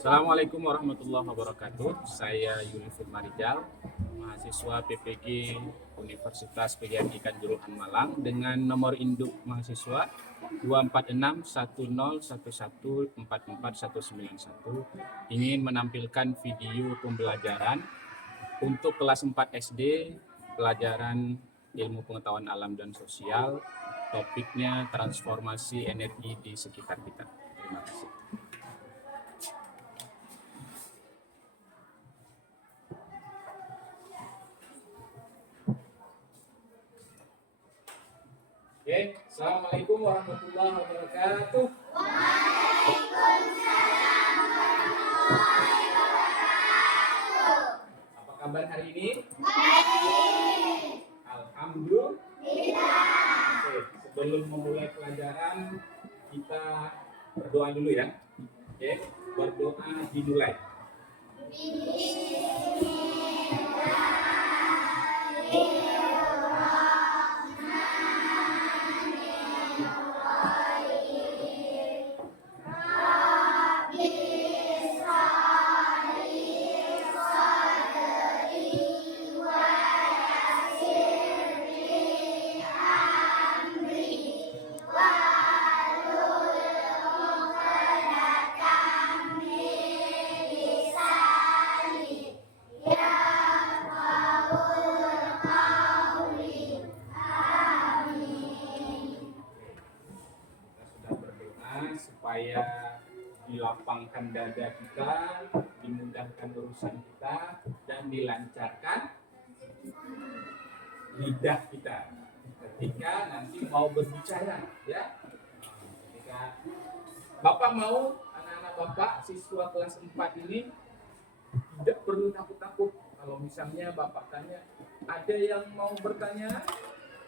Assalamualaikum warahmatullahi wabarakatuh. Saya Yunifur Marijal, mahasiswa PPG Universitas PGRI Kanjuruhan Malang dengan nomor induk mahasiswa 24610114491 ingin menampilkan video pembelajaran untuk kelas 4 SD pelajaran ilmu pengetahuan alam dan sosial. Topiknya transformasi energi di sekitar kita. Terima kasih. Oke, Assalamualaikum warahmatullahi wabarakatuh. Waalaikumsalam warahmatullahi wabarakatuh. Apa kabar hari ini? Baik. Alhamdulillah. Oke, sebelum memulai pelajaran kita berdoa dulu ya. Oke, berdoa dimulai. Supaya dilapangkan dada kita, dimudahkan urusan kita, dan dilancarkan lidah kita ketika nanti mau berbicara, ya. Ketika Bapak mau anak-anak Bapak siswa kelas 4 ini tidak perlu takut-takut kalau misalnya Bapak tanya, ada yang mau bertanya?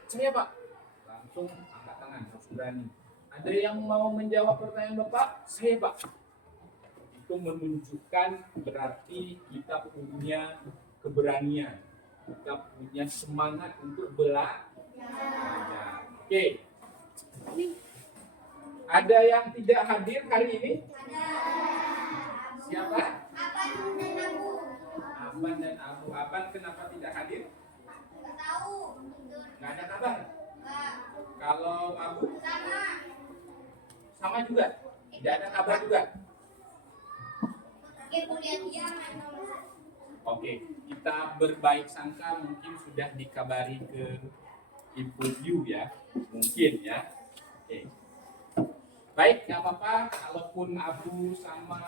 Saya Pak, langsung angkat tangan, harus berani. Ada yang mau menjawab pertanyaan Bapak? Saya Pak. Itu menunjukkan berarti kita punya keberanian, kita punya semangat untuk belajar. Oke. Ada yang tidak hadir hari ini? Siapa? Aban dan Abu. Aban dan Abu. Aban kenapa tidak hadir? Nggak tahu. Nggak ada kabar? Nggak. Kalau Abu? Sama juga? Tidak ada kabar juga? Oke, kita berbaik sangka mungkin sudah dikabari ke Ibu Yu ya, mungkin ya. Oke. Baik, nggak apa-apa. Kalaupun Abu sama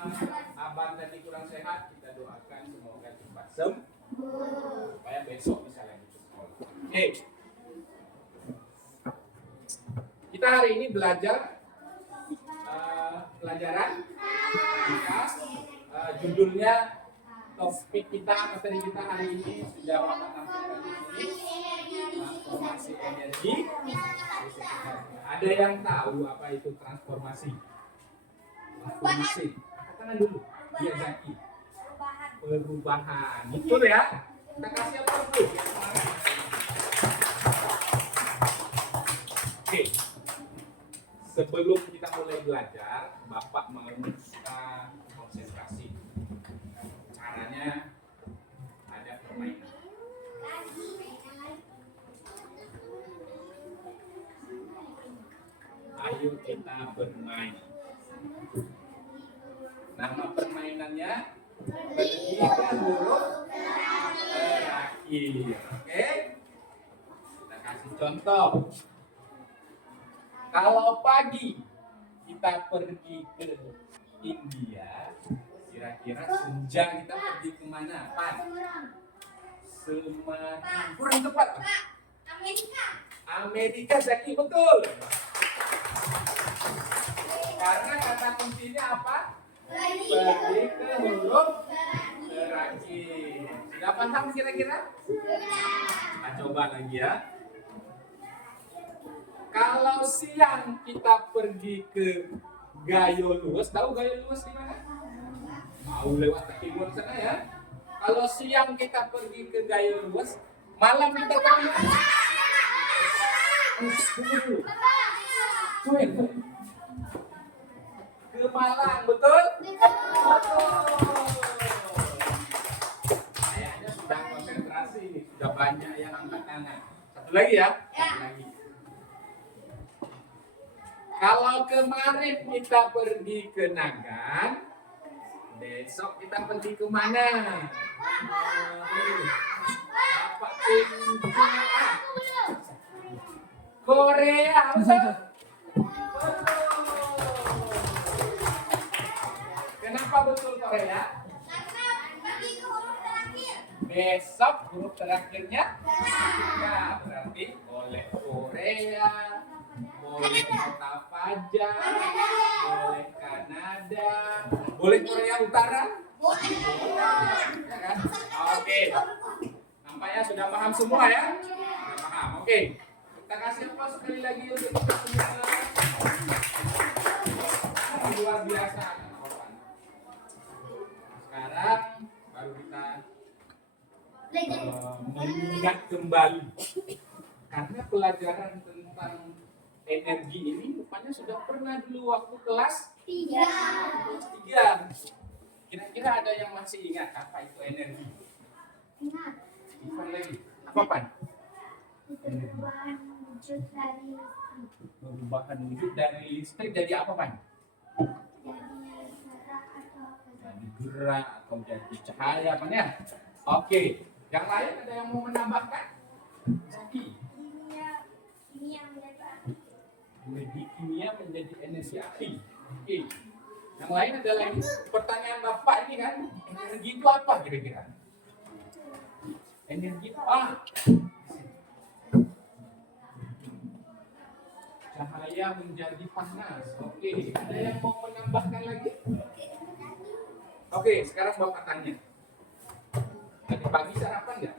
Aban tadi kurang sehat, kita doakan semoga cepat sembuh supaya besok bisa lanjut sekolah. Oke. Kita hari ini belajar pelajaran kita, judulnya topik kita, materi kita hari ini sudah Bapak tampilkan di sini, transformasi energi. Ada yang tahu apa itu transformasi? Transformasi. Katakan dulu, dia Zaki. Perubahan. Betul ya? Kita kasih apa dulu? Oke. Sebelum kita mulai belajar, Bapak mau konsentrasi. Caranya ada permainan. Ayo kita bermain. Nama permainannya pergi ke huruf terakhir. Oke? Kita kasih contoh. Kalau pagi kita pergi ke India, kira-kira senja kita pergi kemana? Pan? Semarang. Kurang tepat. Amerika. Amerika, Zaki, betul. Karena kata kuncinya apa? Pergi ke huruf terakhir. Sudah paham kira-kira? Kita coba lagi ya. Kalau siang kita pergi ke Gayo Luwes, tahu Gayo Luwes di mana? Tahu, lewat kaki luar sana ya. Kalau siang kita pergi ke Gayo Luwes, malam kita pergi ke Malang, betul? Betul. lagi ya. Satu lagi. Kalau kemarin kita pergi ke Nagan, besok kita pergi ke mana? Bapak tunjuk. Korea, betul? Kenapa betul Korea? Besok huruf terakhirnya ya, berarti boleh Korea, boleh Kota Fajar, boleh Kanada, boleh Korea Utara. Ya kan? Oke. Nampaknya sudah paham semua ya? Sudah paham. Oke. Kita kasih aplaus sekali lagi untuk kita semua. Luar biasa. Sekarang baru kita mengingat kembali karena pelajaran tentang energi ini rupanya sudah pernah dulu waktu kelas 3. Kira-kira ada yang masih ingat apa itu energi? Ingat. Bukan lagi. Apa Pan? Perubahan wujud dari listrik. Perubahan wujud dari listrik jadi apa Pan? Jadi gerak atau Jadi gerak atau jadi cahaya Pan ya? Oke. Yang lain ada yang mau menambahkan? Zaki. kimia menjadi api. Energi kimia menjadi energi api. Oke. Yang lain ada lagi pertanyaan Bapak ini kan, energi itu apa kira-kira? Energi itu cahaya menjadi panas. Oke. Ada yang mau menambahkan lagi? Oke, sekarang Bapak tanya. Tadi pagi sarapan nggak?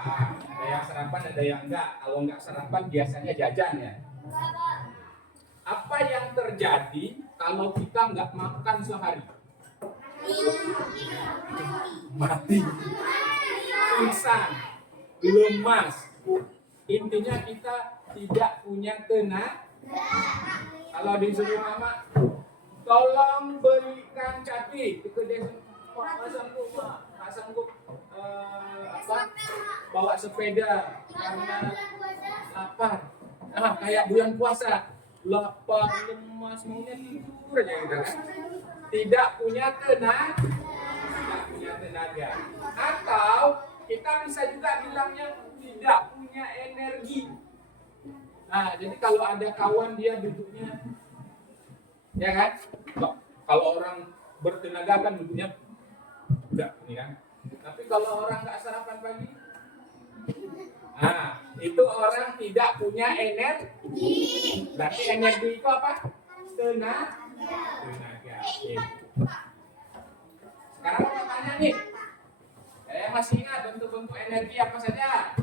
Ada yang sarapan, ada yang enggak. Kalau enggak sarapan biasanya jajan ya. Apa yang terjadi kalau kita nggak makan sehari? Mati, pingsan, lemas. Intinya kita tidak punya tenaga. Kalau disuruh mama, tolong belikan cabai ke desa. Pak sanggup bawa sepeda karena lapar. Kayak bulan puasa, lapar, lemas, maunya tidur aja gitu kan. Tidak punya tenaga. Atau kita bisa juga bilangnya tidak punya energi. Nah, jadi kalau ada kawan dia duduknya, ya kan? Kalau orang bertenaga kan duduknya enggak, ini kan. Tapi kalau orang nggak sarapan pagi, itu orang tidak punya energi. Berarti energi itu apa? Tenaga. Oke. Sekarang mau tanya nih, masih ingat bentuk-bentuk energi apa saja?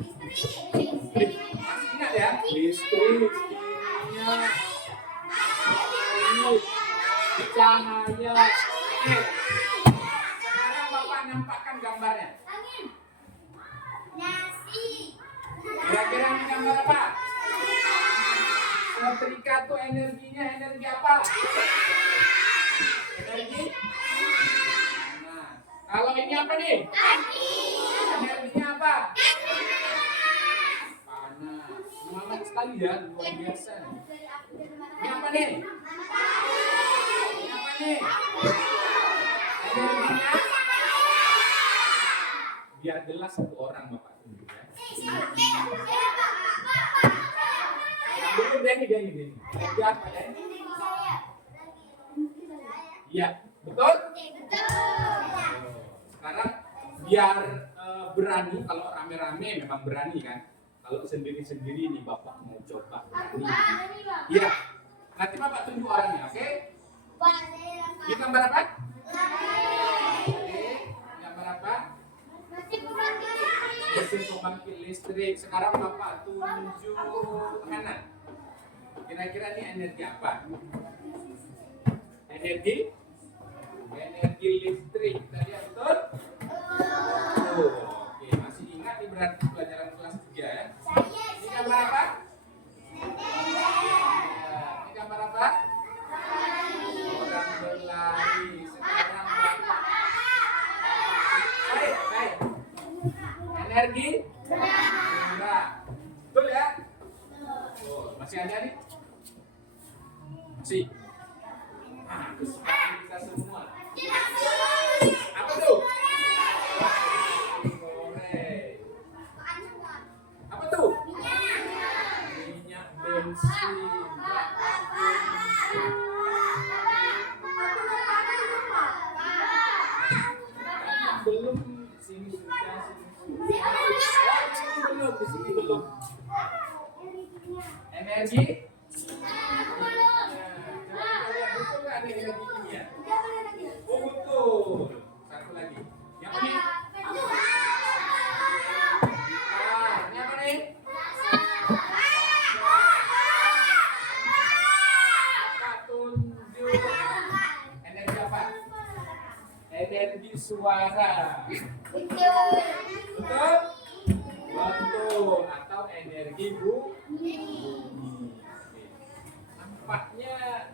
Listrik. Masih ingat ya? Listrik, cahaya. Oke. Sekarang Bapak nampakkan gambarnya. Nasi. Kira-kira ini gambar apa? Setrika itu energinya energi apa? Energi? Nah, kalau ini apa nih? Energinya apa? Panas. Semangat sekali ya, luar biasa. Ini apa nih? Ini apa nih? Energinya? Biar jelas satu orang Bapak tunjuk ya. Belum Denny. Energi apa ya? Iya, betul? Sekarang biar berani, kalau rame-rame memang berani kan. Kalau sendiri-sendiri nih Bapak mau coba berani. Iya. Nanti Bapak tunjuk orangnya, oke? Ini gambar apa? Oke, gambar apa? Mesin pembangkit listrik. Sekarang Bapak tunjuk Hana. Kira-kira ini energi apa? Energi listrik. Kita lihat betul? Oke, masih ingat nih berarti pelajaran kelas 3 ya? Ini gambar apa? Ini gambar apa? Orang berlari. Sekarang Bapak. Baik. Energi? Masih ada nih? Masih. Nah, kesukaan kita semua. Apa tuh? Goreng. Apa tuh? Minyak bensin. Belum, sini sudah, di sini belum. Energi? Betul nggak ada energi kimia? Oh betul. Satu lagi. Yang ini? Ini apa nih? Apa tunjuk? Energi apa? Energi suara. Betul? Betul. Atau energi bumi. Nampaknya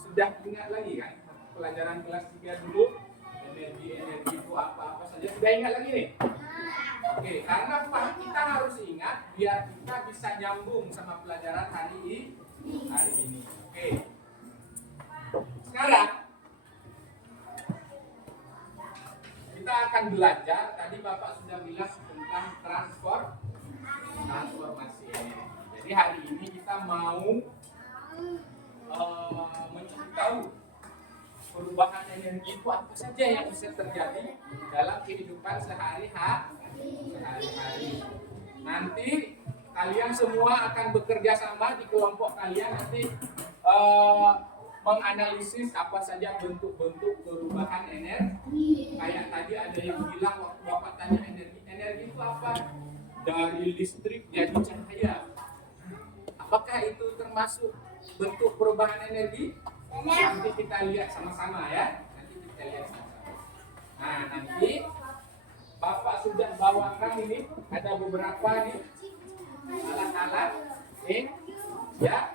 sudah ingat lagi kan? Pelajaran kelas 3 dulu. Energi itu apa-apa saja. Sudah ingat lagi nih? Oke, karena Pak kita harus ingat biar kita bisa nyambung sama pelajaran hari ini. Oke. Sekarang kita akan belajar, tadi Bapak sudah bilang tentang transformasi energi. Jadi hari ini kita mau mencari tahu perubahan energi itu apa saja yang bisa terjadi dalam kehidupan sehari-hari. Nanti kalian semua akan bekerja sama di kelompok kalian nanti menganalisis apa saja bentuk-bentuk perubahan energi. Kayak tadi ada yang bilang waktu Bapak tanya energi itu apa? Dari listrik jadi cahaya. Apakah itu termasuk bentuk perubahan energi? Nanti kita lihat sama-sama ya. Nah, nanti Bapak sudah bawakan ini, ada beberapa nih alat-alat ya.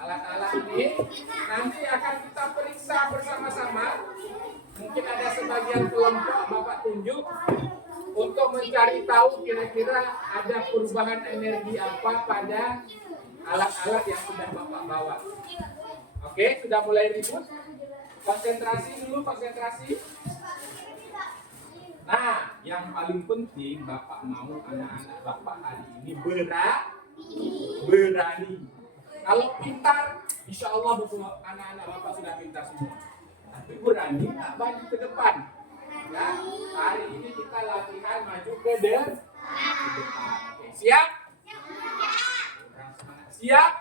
Alat-alat ini nanti akan kita periksa bersama-sama. Mungkin ada sebagian kelompok Bapak tunjuk untuk mencari tahu kira-kira ada perubahan energi apa pada alat-alat yang sudah Bapak bawa. Oke, sudah mulai ribut? Konsentrasi dulu, konsentrasi. Nah, yang paling penting Bapak mau anak-anak Bapak hari ini berani. Kalau pintar, insya Allah betul anak-anak Bapak sudah pintar semua. Tapi berani tak maju ke depan. Ya, hari ini kita latihan maju ke depan. Oke, siap? Siap?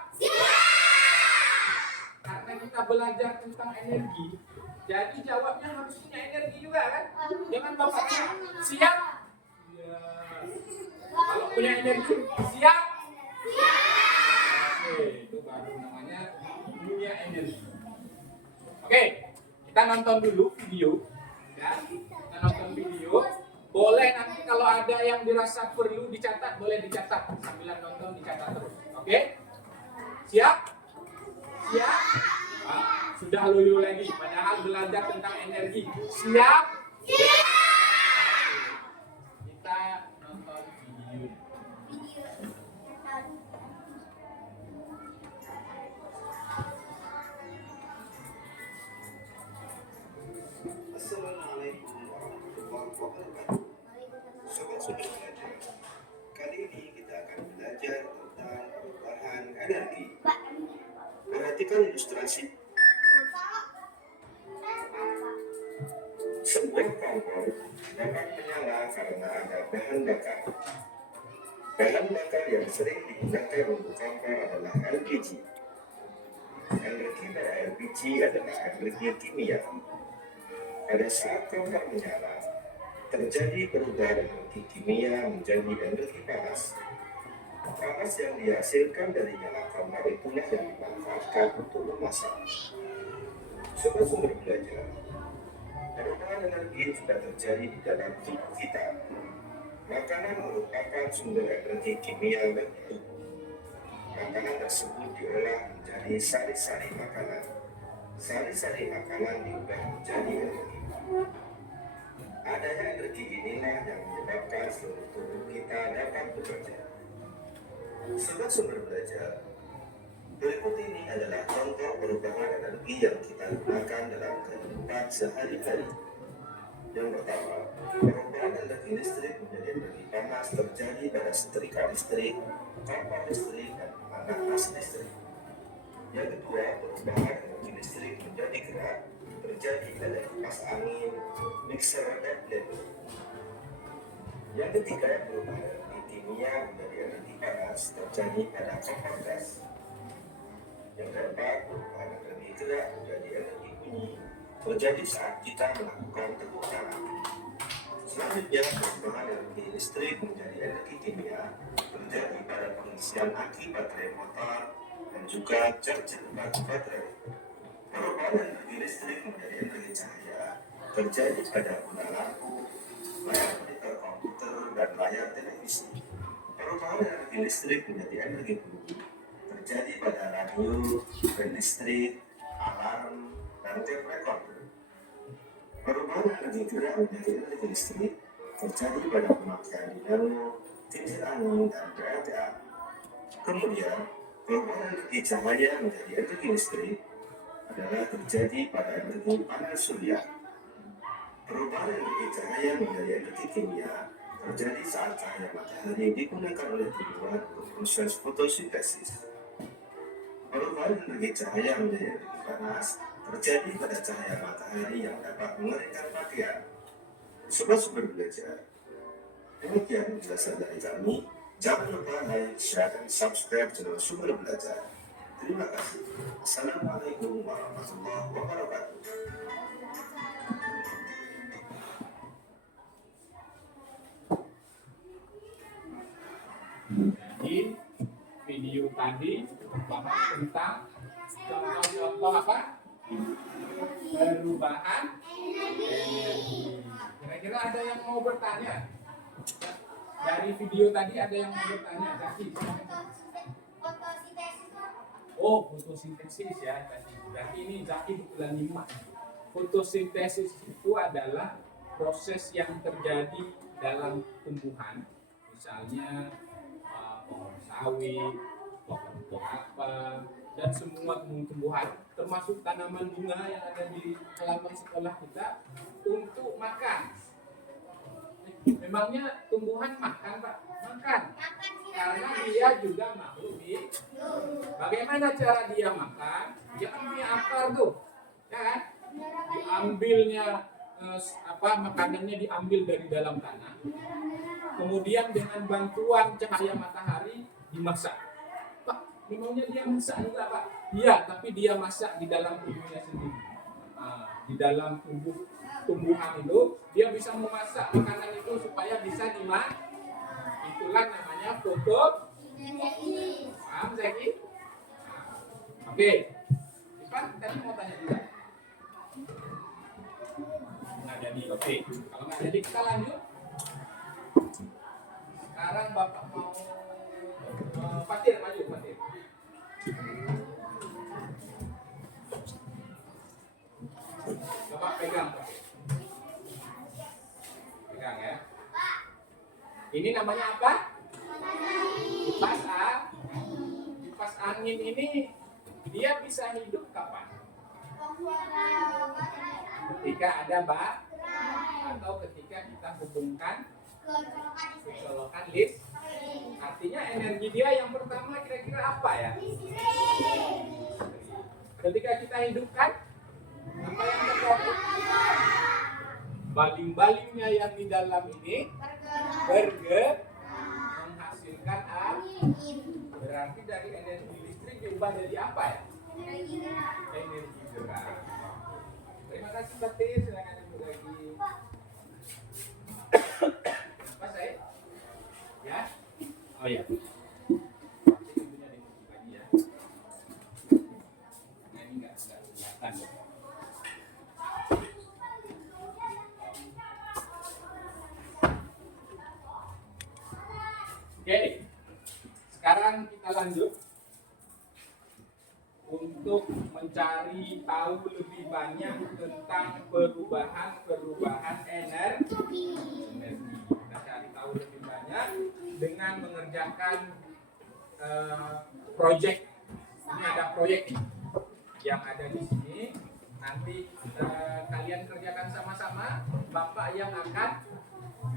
Karena kita belajar tentang energi, jadi jawabnya harus punya energi juga kan? Jangan Bapak siap? Ya. Kalau punya energi, siap? Oke, itu baru namanya punya energi. Oke, kita nonton dulu video. Ya, kita nonton video. Boleh nanti kalau ada yang dirasa perlu dicatat, boleh dicatat. Sambil nonton dicatat terus. Oke? Siap? Siap? Nah, sudah loyo lagi, padahal belajar tentang energi. Siap? Siap! Kita nonton video. Assalamualaikum warahmatullahi wabarakatuh. Sobat-sobat belajar, kali ini kita akan belajar tentang perubahan energi. Perhatikan ilustrasi. Sebuah kompor dapat menyala karena ada bahan bakar. Bahan bakar yang sering digunakan untuk kompor adalah LPG. Energi dari LPG adalah energi kimia. Pada saat kompor menyala, terjadi perubahan energi kimia menjadi energi panas. Panas yang dihasilkan dari nyala kompor itulah yang dimanfaatkan untuk memasak. Sobat-sobat belajar, perubahan energi sudah terjadi di dalam tubuh kita. Makanan merupakan sumber energi kimia bagi tubuh. Makanan tersebut diolah menjadi sari-sari makanan. Sari-sari makanan diubah menjadi energi. Adanya energi inilah yang menyebabkan seluruh tubuh kita dapat bekerja. Sobat-sobat belajar, Berikut ini adalah contoh perubahan energi yang kita gunakan dalam kehidupan sehari-hari. Yang pertama, perubahan energi listrik menjadi energi panas terjadi pada setrika listrik, kompor listrik, dan pemanasan listrik. Yang kedua, perubahan energi listrik menjadi gerak terjadi pada kipas angin, mixer, dan blender. Yang ketiga, perubahan energi kimia menjadi energi panas terjadi pada kompor gas. Yang keempat, perubahan energi gerak menjadi energi bunyi terjadi saat kita melakukan tepuk tangan. Selanjutnya, perubahan energi listrik menjadi energi kimia terjadi pada pengisian aki baterai motor dan juga charger baterai. Perubahan energi listrik menjadi energi cahaya terjadi pada guna lampu, layar monitor komputer, dan layar televisi. Perubahan energi listrik menjadi energi bunyi terjadi pada radio, band listrik, alarm, dan tape recorder. Perubahan energi gerak menjadi energi listrik terjadi pada pemakaian dinamo, kincir angin, dan PLTA. Kemudian, perubahan energi cahaya menjadi energi listrik adalah terjadi pada energi panel surya. Perubahan energi cahaya menjadi energi kimia terjadi saat cahaya matahari digunakan oleh tumbuhan untuk proses fotosintesis. Perubahan energi cahaya menjadi energi panas terjadi pada cahaya matahari yang dapat mengeringkan pakaian. Sobat-sobat belajar, demikian penjelasan dari kami. Jangan lupa like, share, dan subscribe channel Sumber Belajar. Terima kasih. Assalamualaikum warahmatullahi wabarakatuh. Jadi video tadi bahas tentang contoh-contoh apa? Perubahan energi. Kira-kira ada yang mau bertanya? Dari video tadi ada yang mau bertanya? Zaki, Fotosintesis. oh, fotosintesis ya tadi. Berarti ini Zaki betulan nyimak. Fotosintesis itu adalah proses yang terjadi dalam tumbuhan. Misalnya pohon sawit, pohon kelapa, dan semua tumbuhan, termasuk tanaman bunga yang ada di halaman sekolah kita untuk makan. Memangnya tumbuhan makan, Pak? Makan. Karena dia juga makhluk hidup. Bagaimana cara dia makan? Dia kan punya akar tuh, ya kan? Diambilnya makanannya diambil dari dalam tanah. Kemudian dengan bantuan cahaya matahari dimasak. Pak, memangnya dia masak juga, Pak? Iya, tapi dia masak di dalam tubuhnya sendiri. Di dalam tumbuhan itu dia bisa memasak makanan itu supaya bisa dimakan. Itulah namanya fotosintesis. Paham, Zaki? Oke. Ipan tadi mau tanya juga. Nggak jadi. Oke. Kalau nggak jadi kita lanjut. Sekarang Bapak mau Fatir, maju Fatir. Bapak pegang Fatir. Pegang ya. Ini namanya apa? Kipas angin. Kipas angin ini dia bisa hidup kapan? Ketika ada atau ketika kita hubungkan ke colokan listrik. Artinya energi dia yang pertama kira-kira apa ya? Ketika kita hidupkan, apa yang terjadi? Baling-balingnya yang di dalam ini bergerak menghasilkan angin. Berarti dari energi listrik diubah jadi apa ya? Energi gerak. Terima kasih Fatir, silakan ibu lagi. Apa saya? Ya? Oh ya. Nah ini nggak kelihatan. Oke, sekarang kita lanjut untuk mencari tahu lebih banyak tentang perubahan energi. Kita cari tahu lebih banyak dengan mengerjakan project. Ini Ini ada proyek nih yang ada di sini. Nanti kalian kerjakan sama-sama. Bapak yang akan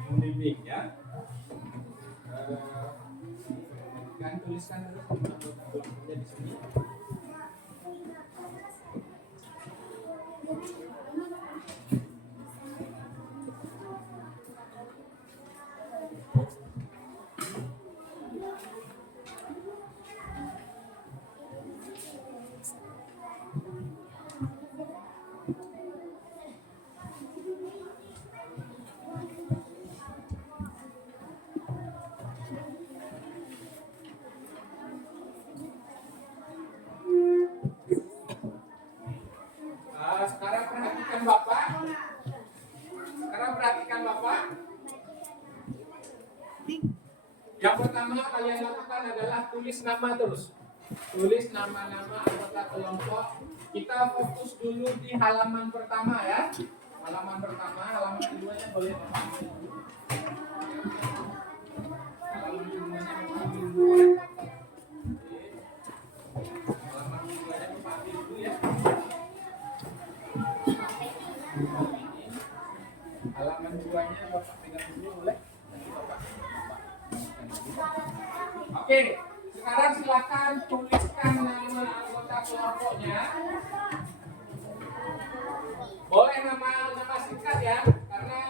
membimbing ya. Kan tuliskan dulu di sini. Sekarang perhatikan Bapak. Yang pertama kalian lakukan adalah tulis nama terus. Tulis nama-nama anggota kelompok. Kita fokus dulu di halaman pertama ya. Halaman pertama, halaman keduanya boleh diambil dulu. Halaman keduanya diambil dulu. Halaman keduanya diambil dulu ya. Halaman 2-nya Bapak pegang dulu boleh? Oke, sekarang silakan tuliskan nama anggota kelompoknya. Boleh nama singkat ya, karena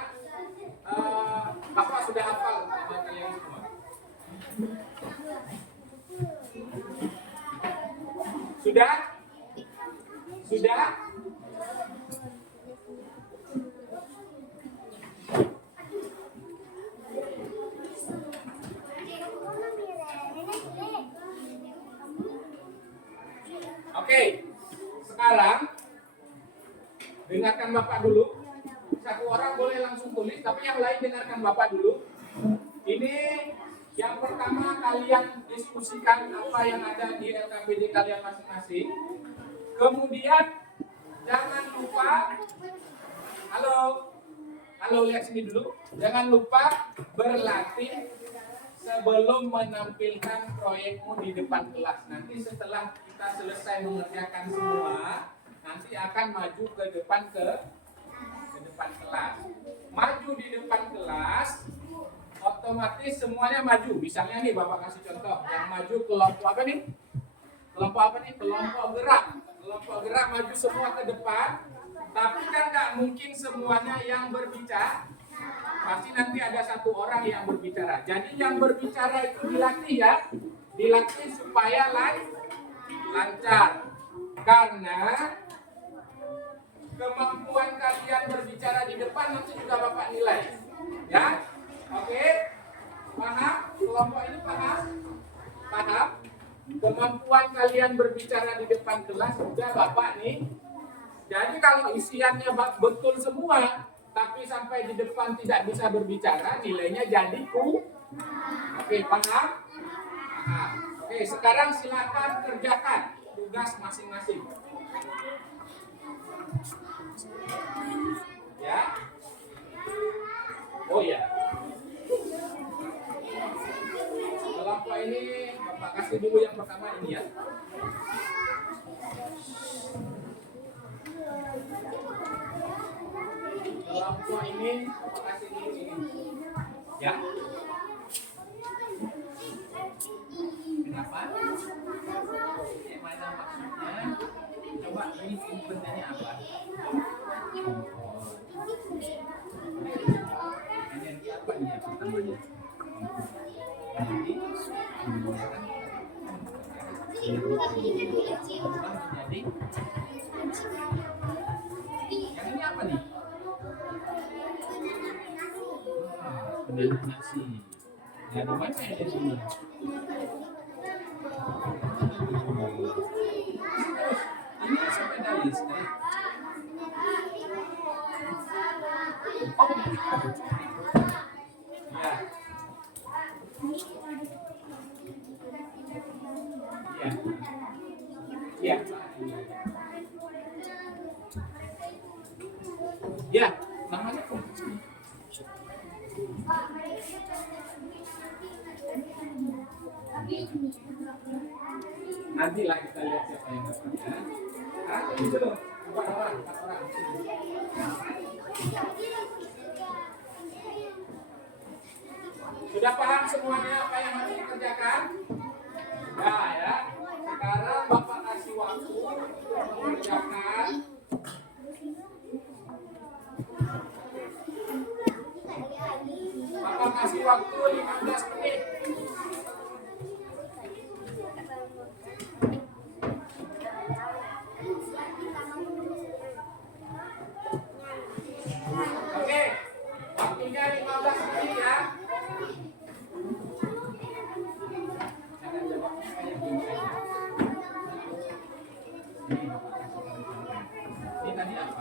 Bapak sudah hafal nama kalian semua. Sudah? Sudah? Oke, sekarang dengarkan Bapak dulu. Satu orang boleh langsung tulis, tapi yang lain dengarkan Bapak dulu. Ini yang pertama kalian diskusikan apa yang ada di LKPD kalian masing-masing. Kemudian jangan lupa, halo lihat sini dulu. Jangan lupa berlatih sebelum menampilkan proyekmu di depan kelas. Nanti setelah kita selesai mengerjakan semua, nanti akan maju ke depan kelas. Maju di depan kelas, otomatis semuanya maju. Misalnya nih Bapak kasih contoh, yang maju kelompok apa nih? Kelompok gerak. Kelompok gerak maju semua ke depan. Tapi kan nggak mungkin semuanya yang berbicara. Pasti nanti ada satu orang yang berbicara. Jadi yang berbicara itu dilatih ya. Dilatih supaya lancar. Karena kemampuan kalian berbicara di depan nanti juga Bapak nilai. Ya? Oke? Paham? Kelompok ini paham? Paham? Kemampuan kalian berbicara di depan kelas juga Bapak nih. Jadi kalau isiannya betul semua, tapi sampai di depan tidak bisa berbicara, nilainya jadi Oke, paham? Paham. Oke, sekarang silakan kerjakan tugas masing-masing. Ya? Oh ya. Kelompok ini Bapak kasih dulu yang pertama ini ya. Kelompok ini Bapak kasih dulu ini. Ya. Kenapa? Gimana maksudnya? Coba ini inputannya apa? Energi apa nih yang pertamanya? Jadi yang ini apa nih? Nasi. Ya, di mana ya di sini? Ini sepeda listrik. Oh, ya. Ya, namanya Nantilah kita lihat siapa yang dapat ya. Itu loh, 4 orang. Sudah paham semuanya apa yang harus dikerjakan? Ya. Sekarang Bapak kasih waktu untuk mengerjakan. Bapak kasih waktu 15 menit. Oke, waktunya 15 menit ya. Ini tadi apa?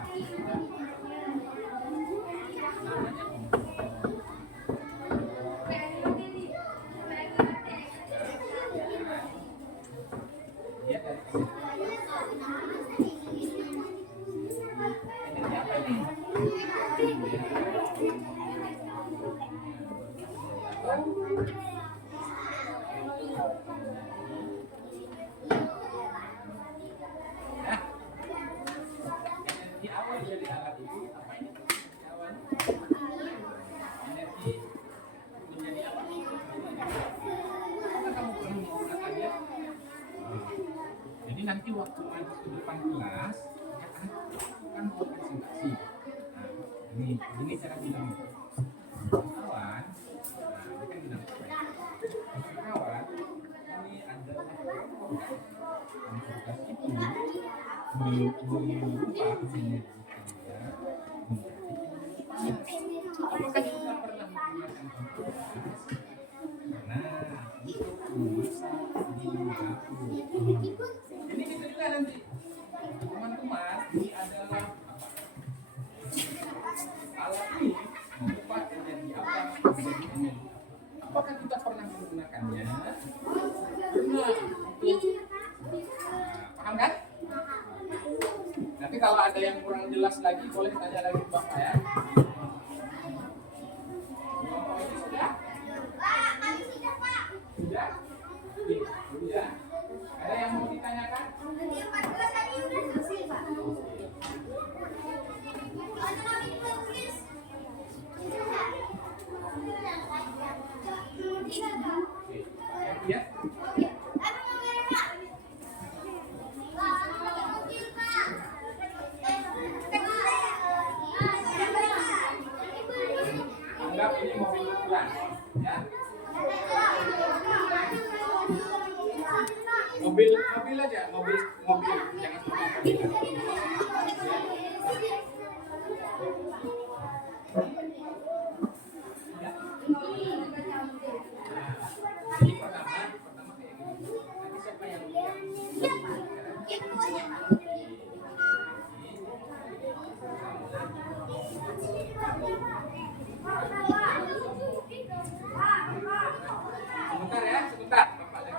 Ya, ini apa ini? Ya. Energi awal dari alat itu apa ini? Energi awal. Energi menjadi apa? Karena kamu perlu menggunakannya. Jadi nanti waktu maju ke depan kelas, ya kan buat presentasi. Nah, ini cara bilang. Kawan, ini kan bilang kawan, ini adalah universitas itu mengubah energi kita menjadi apakah kita pernah menggunakan komputers? Nah, untuk memasak di dapur. Ini kita juga nanti, teman-teman, ini adalah apa? Alat ini mengubah energi apa menjadi energi. Apakah kita pernah menggunakannya? Pernah. Paham kan? Nanti kalau ada yang kurang jelas lagi, boleh tanya lagi ke Bapak ya. Sudah? Sudah? Sudah. Ada yang mau ditanyakan? Ya. Anggap ini mobil ukuran, ya. Mobil aja, mobil, jangan semua mobil. Ini pertama kayak gini. Nanti siapa yang sebentar ya, sebentar. Bapak lagi.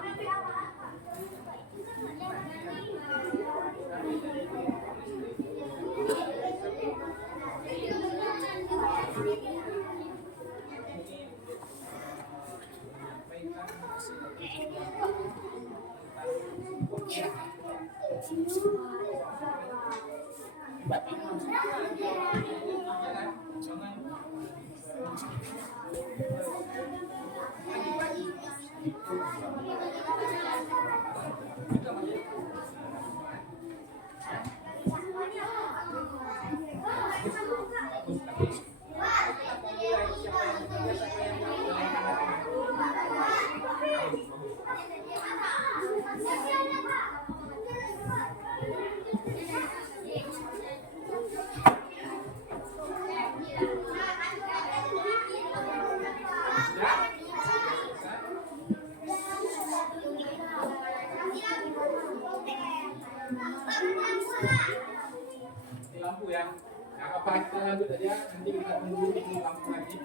Lampu ya. Nah, apa kita lanjut aja, nanti kita tunggu di lampu lagi.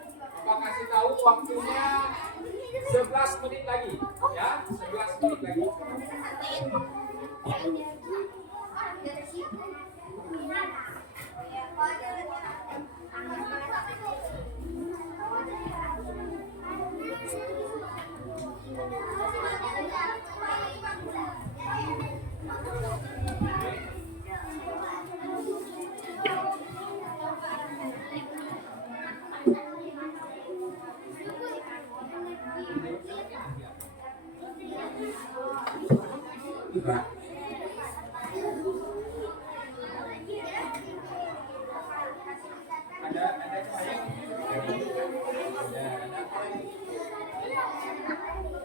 Bapak kasih tahu waktunya 11 menit lagi, ya, 11 menit lagi. Ada cahaya. Ada apa ini?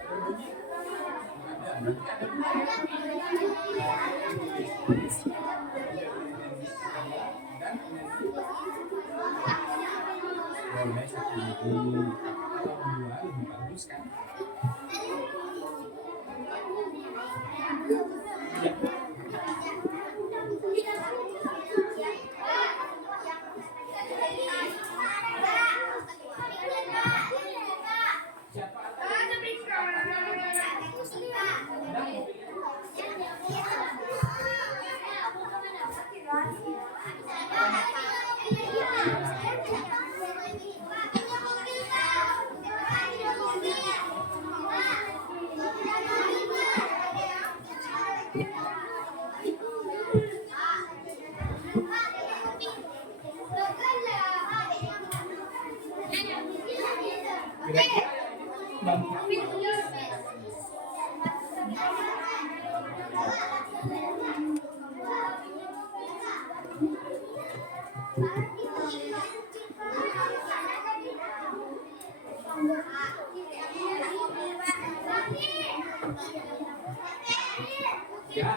Berbunyi. Ada. Nanti ada dan energi boleh satu lagi. Kalau dua lebih bagus kan? Ya. Siapa kira-kira bangun ya.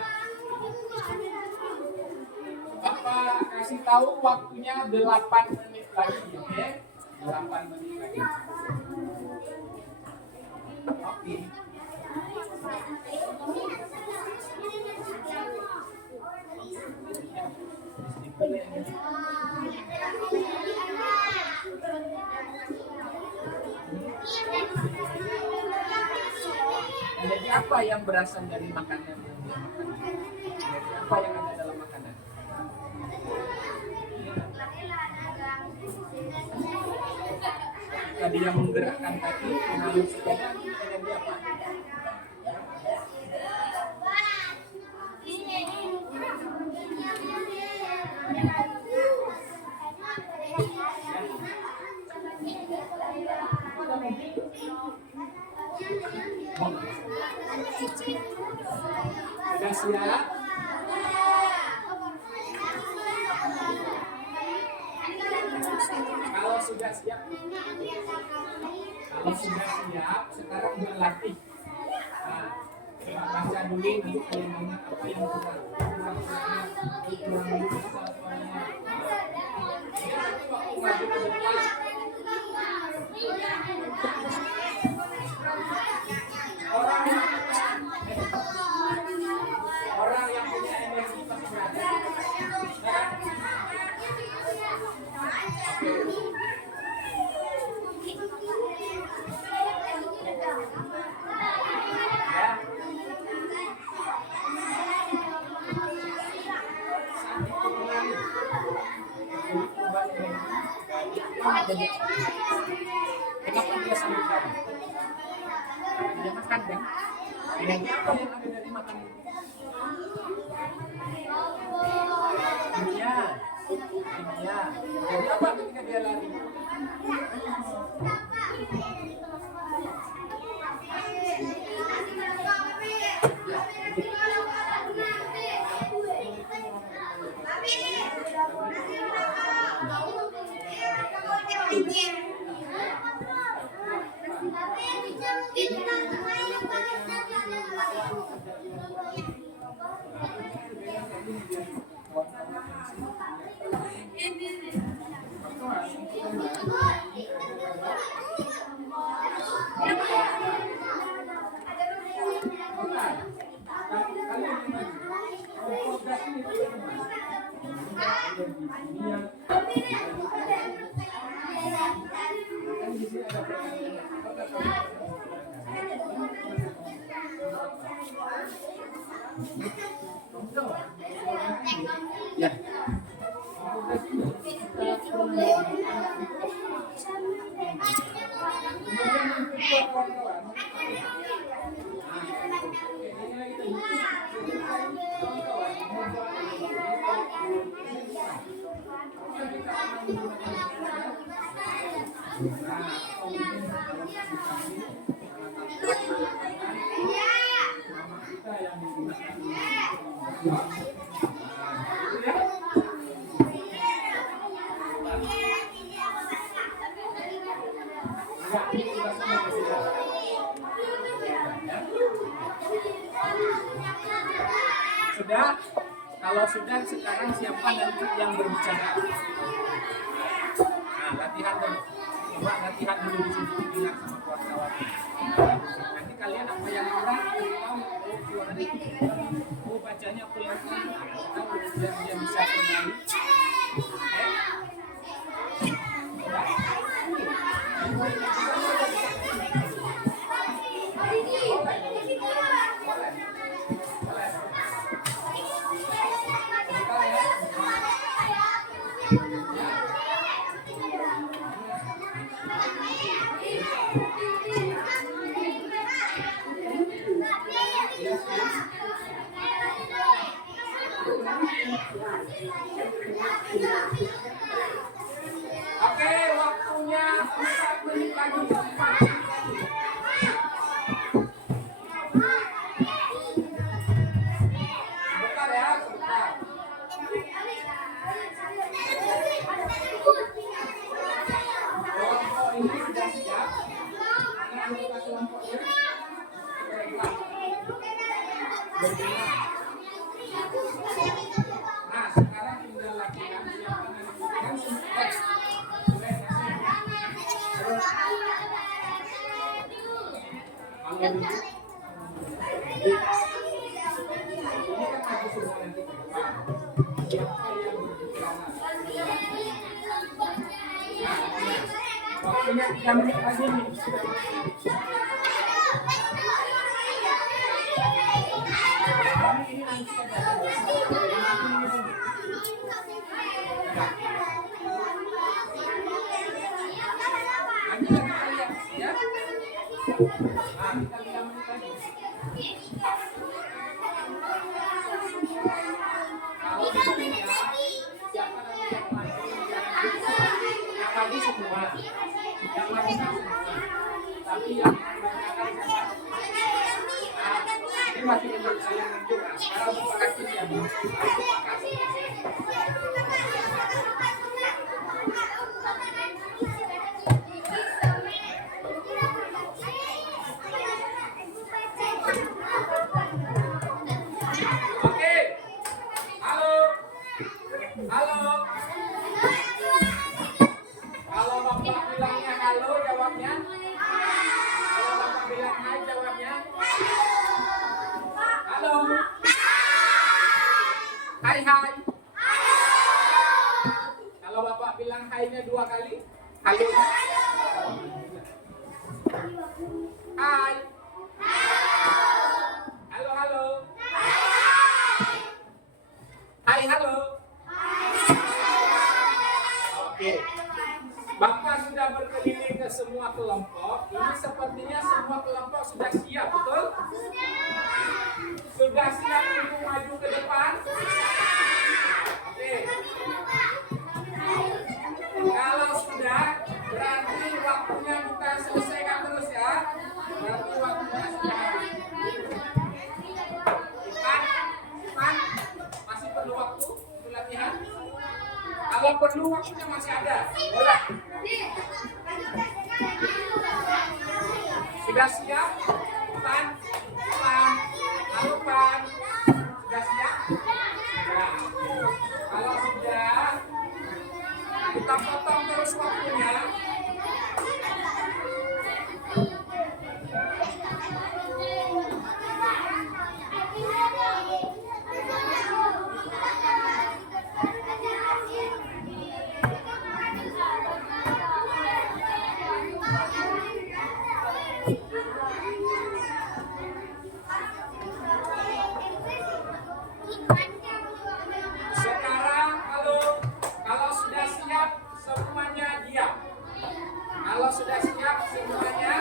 Bapak kasih tahu waktunya 8 menit lagi, oke? 8 menit lagi. Oke. Jadi apa yang berasal dari makanan yang dia makan? Jadi apa yang ada dalam makanan? Tadi yang menggerakkan kaki, mengalun sepeda, energi apa? Sudah siap? Kalau sudah siap, sekarang berlatih. Nah, coba baca dulu nanti kalian ingat apa yang kurang. Maju ke depan. Orang yang punya energi pasti berada. Kenapa dia sambil tadi? Dia makan kan? Energi apa yang ada dari makan? Kimia. Jadi apa ketika dia lari? Ya. Ya, ini tugasnya sudah. Sudah? Kalau sudah, sekarang siapa nanti yang berbicara? Nah, latihan dulu. Coba latihan dulu di sini dengar sama wartawan. Nanti kalian apa yang kurang, oh bacanya kelihatan, tahu biar dia bisa kembali. Oke, waktunya 4 menit lagi. 4 menit lagi. Sebentar ya, sebentar. Kelompok ini sudah siap. Ini anggota kelompoknya. Nah, sekarang tinggal latihan siapa nanti. Kalau ini kan maju semua nanti ke depan. Siapa yang berbicara? Waktunya 3 menit lagi nih. Ini nanti ada. Nanti kita lihat ya. Nah, kita 3 menit lagi. Kalau di sini ya, siapa nanti yang maju? Yang maju semua. Yang maju semua. Tapi yang kebanyakan siapa? Ini masih menurut saya nunjuk. Sekarang terima kasih ya. Terima kasih. Oke. Halo. Halo. Kalau Bapak bilangnya halo, jawabnya. Kalau Bapak bilang hai, jawabnya. Halo. Hai hai. Kalau Bapak bilang hai-nya 2 kali, halo. Hai. Halo halo. Hai halo. Oke. Bapak sudah berkeliling ke semua kelompok. Ini sepertinya semua kelompok sudah siap, betul? Sudah siap untuk maju ke depan? Oke. Kalau sudah, berarti waktunya kita selesaikan terus ya. Berarti waktunya sudah. Ipan, masih perlu waktu untuk latihan? Kalau perlu waktunya masih ada. Boleh. Sudah siap? Pan. Halo Pan. Sudah siap? Sudah. Kalau sudah, kita potong terus waktunya. Sekarang kalau sudah siap semuanya diam. Kalau sudah siap semuanya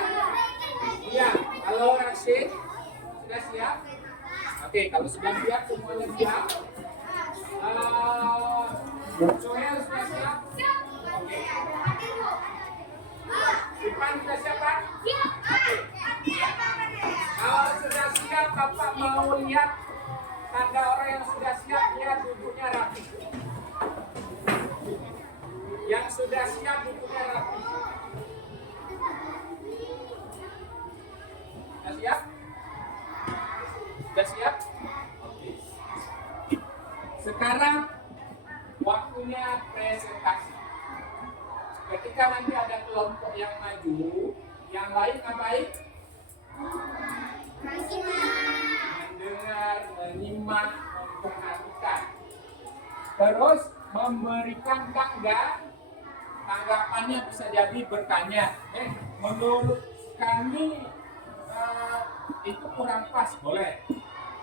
diam. Halo Rashid, sudah siap? Oke, kalau sudah siap semuanya diam. Sohel sudah siap? Oke. Ipan sudah siap Pak? Oke. Kalau sudah siap, Bapak mau lihat tanda orang yang sudah siap, lihat duduknya rapi. Yang sudah siap duduknya rapi. siap? Sudah siap? Oke. Sekarang waktunya presentasi. Ketika nanti ada kelompok yang maju, yang lain ngapain? Mendengar, menyimak, memperhatikan. Terus memberikan tanggapannya bisa jadi bertanya. Menurut kami itu kurang pas, boleh.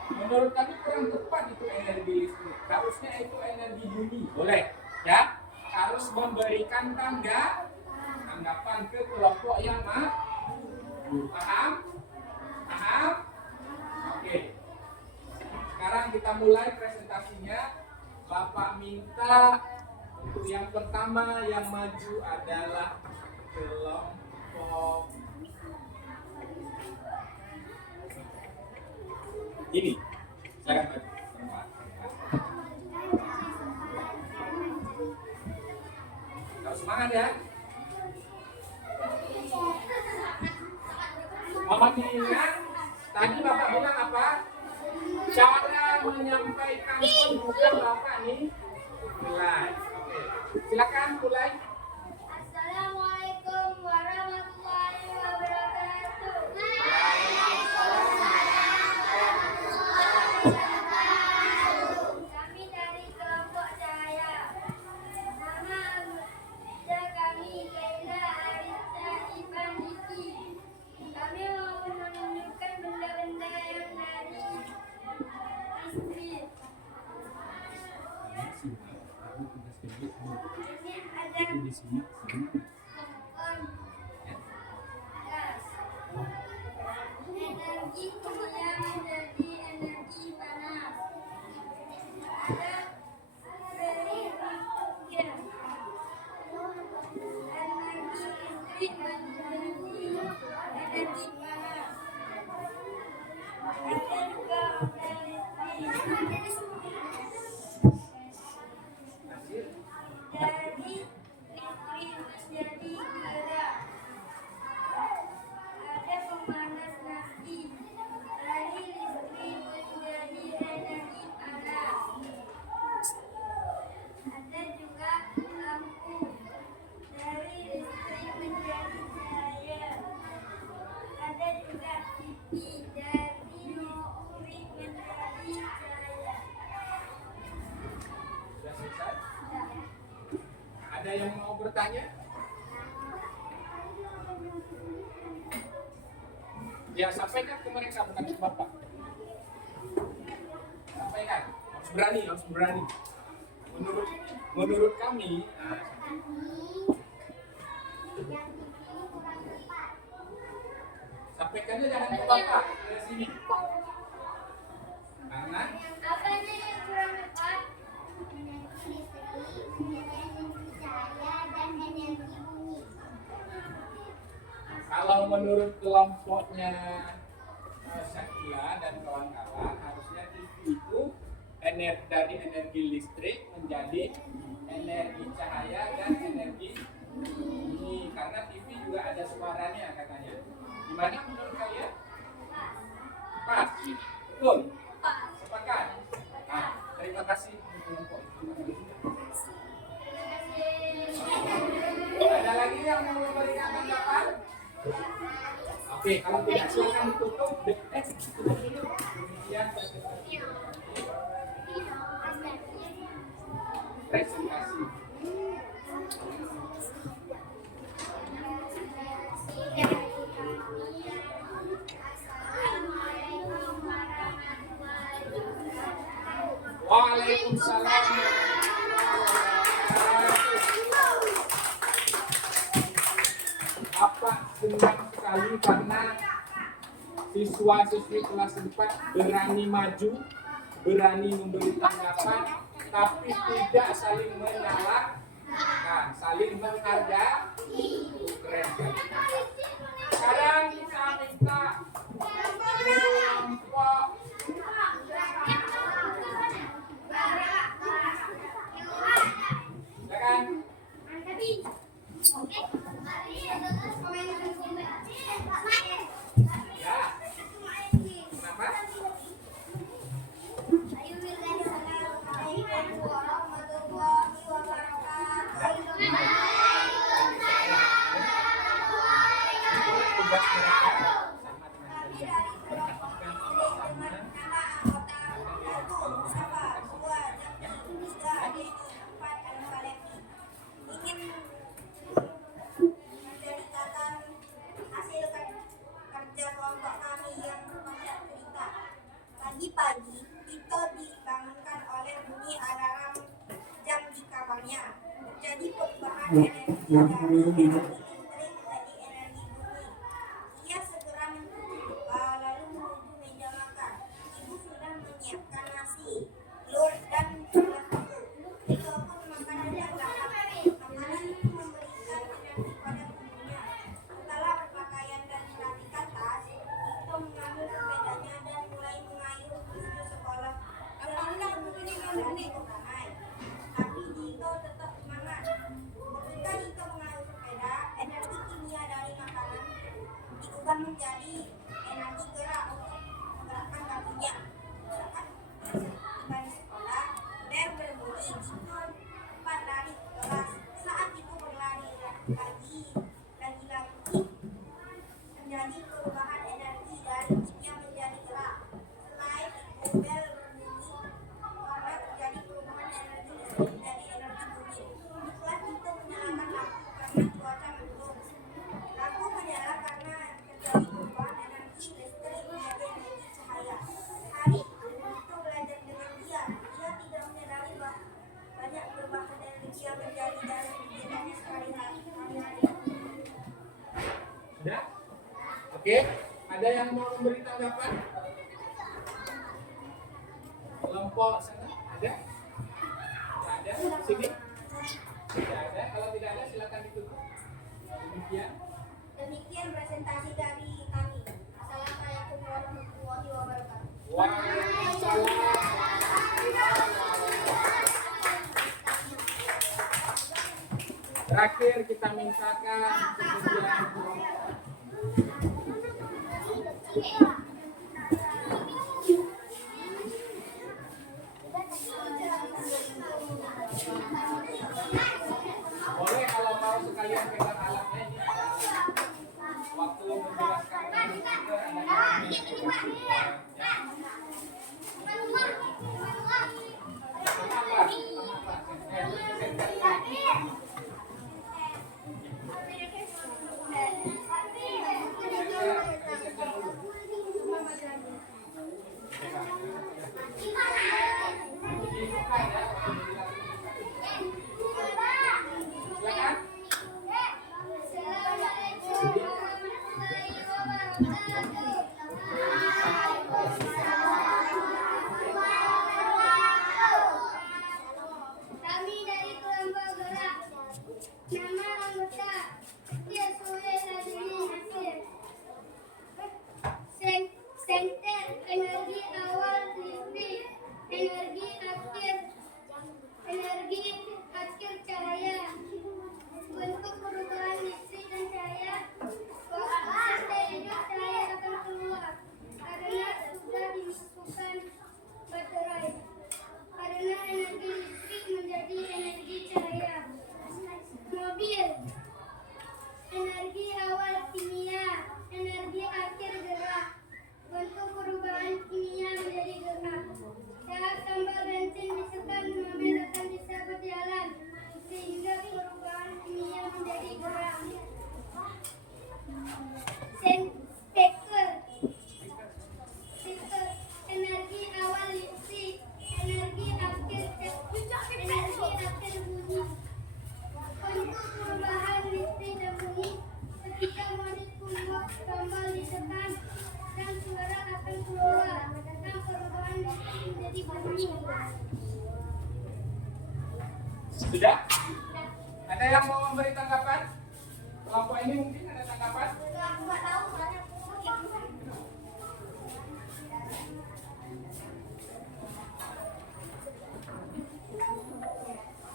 Menurut kami kurang tepat itu energi listrik. Harusnya itu energi bumi, boleh. Ya, harus memberikan tanggapan ke kelompok yang paham? Paham? Oke. Sekarang kita mulai presentasinya. Bapak minta untuk yang pertama yang maju adalah kelompok ini. Silakan maju. Harus semangat ya. Mama ingat tadi Bapak bilang apa? Cara menyampaikan penjelasan Bapak nih. Mulai. Oke. Silakan mulai. Assalamualaikum warahmatullahi wabarakatuh. Kami dari kelompok Cahaya. Nama anggota kami Laila Arisa Ibaniki. Kami mau menunjukkan benda-benda yang dari listrik. Ini ada gas. Energi kimia menjadi energi panas. Ada periode. Energi listrik menjadi energi panas. Ada juga mobil listrik. Dari listrik menjadi gerak. Ada pemanas nasi. Dari listrik menjadi energi panas. Ada juga lampu. Dari listrik menjadi cahaya. Ada juga TV. Dari listrik menjadi cahaya. Sudah selesai? Ada yang mau bertanya? Ya, sampaikan ke mereka, bukan ke Bapak. Sampaikan. Harus berani. Menurut kami, sampaikannya jangan ke Bapak, ke sini. Karena Apanya yang kurang tepat? Energi listrik, energi cahaya, dan energi bumi. kalau menurut kelompoknya Syakia dan kawan-kawan, harusnya TV itu dari energi listrik menjadi energi cahaya dan energi bumi. Karena TV juga ada suaranya katanya. Gimana menurut kalian? Pas? Betul? Sepakat? Nah, terima kasih kelompok itu. Ada lagi yang mau memberikan tanggapan? Oke, kalau tidak silakan ditutup. Tutup dulu. Demikian presentasi. Waalaikumsalam. Bapak senang sekali karena siswa-siswi kelas 4 berani maju, berani memberi tanggapan, tapi tidak saling menyalahkan, saling menghargai. Keren. Sekarang kita minta kelompok silakan. Ya, tugas mereka sama dengan kalian. Perhatikan apa-apanya. menceritakan hasil kerja kelompok kami yang banyak cerita. Pagi-pagi, Tito dibangunkan oleh bunyi alarm jam di kamarnya. Jadi perubahan energi dari energi listrik menjadi energi bumi. Ia segera menutup lalu menuju meja makan. Ibu sudah menyiapkan nasi, telur, dan beras susu. Tito pun makan dan lahap. Makanan itu memberikan energi pada tubuhnya. Setelah berpakaian dan merapikan tas, Tito mengambil sepedanya dan mulai mengayuh menuju sekolah. Alhamdulillah dari ramai. Tapi Tito tetap semangat. Ketika Tito mengayuh sepeda, energi kimia dari makanan diubah menjadi energi gerak untuk menggerakkan kakinya. Saat tiba di sekolah, bel berbunyi. Tito cepat lari ke kelas. Saat Tito berlari lagi terjadi perubahan energi dari kimia menjadi gerak. Selain itu, bel berbunyi karena terjadi perubahan energi listrik menjadi energi bumi. Di kelas Tito menyalakan lampu karena cuaca mendung. Lampu menyala karena terjadi perubahan energi listrik menjadi energi cahaya. Hari itu Tito belajar dengan giat. Dia tidak menyadari bahwa banyak perubahan energi yang terjadi dalam kegiatannya sehari-hari. Sudah? Oke, ada yang mau memberi tanggapan? Kelompok sana ada? Tidak ada? Sini? Tidak ada. Kalau tidak ada silakan ditutup. Demikian presentasi dari kami. Assalamualaikum warahmatullahi wabarakatuh. Terakhir kita mintakan kemudian boleh kalau mau sekalian pegang alatnya ini. Waktu menjelaskan komputer Kami dari kelompok gerak. Nama anggota Yesue Ladini Nasir. Senter energi awal listrik, energi akhir cahaya. Bentuk perubahan listrik dan cahaya. Waktu hidup cahaya akan keluar karena sudah dimasukkan baterai. Karena energi listrik menjadi energi cahaya. Mobil, energi awal kimia, energi akhir gerak. Bentuk perubahan kimia menjadi gerak. Saat tambah bensin disekan, mobil akan bisa berjalan sehingga perubahan kimia menjadi gerak. Speaker, energi awal listrik, energi akhir bunyi. Bentuk perubahan listrik dan bunyi ketika molekul tombol ditekan dan suara akan keluar dan perubahan listrik menjadi bunyi. sudah? Ada yang mau memberi tanggapan? Kelompok ini mungkin ada tanggapan? Aku nggak tahu soalnya.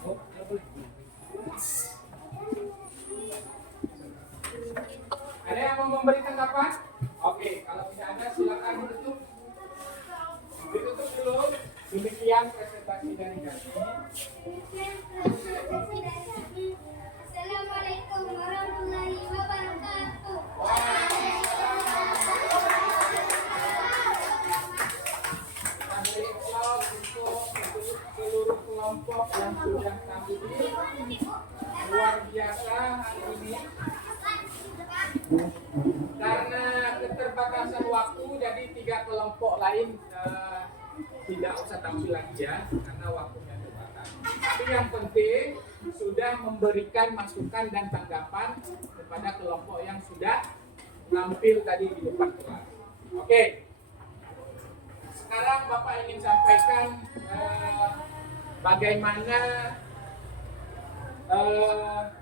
Oh, ya boleh. Ada yang mau memberi tanggapan? Oke, kalau tidak ada silakan ditutup. Ditutup dulu. Demikian presentasi dari kami. Assalamualaikum warahmatullahi wabarakatuh. Waalaikumsalam. kita hari ini karena keterbatasan waktu, jadi 3 kelompok lain tidak usah tampil lagi ya, karena waktunya terbatas. Tapi yang penting sudah memberikan masukan dan tanggapan kepada kelompok yang sudah tampil tadi di depan kelas. Oke. Sekarang Bapak ingin sampaikan bagaimana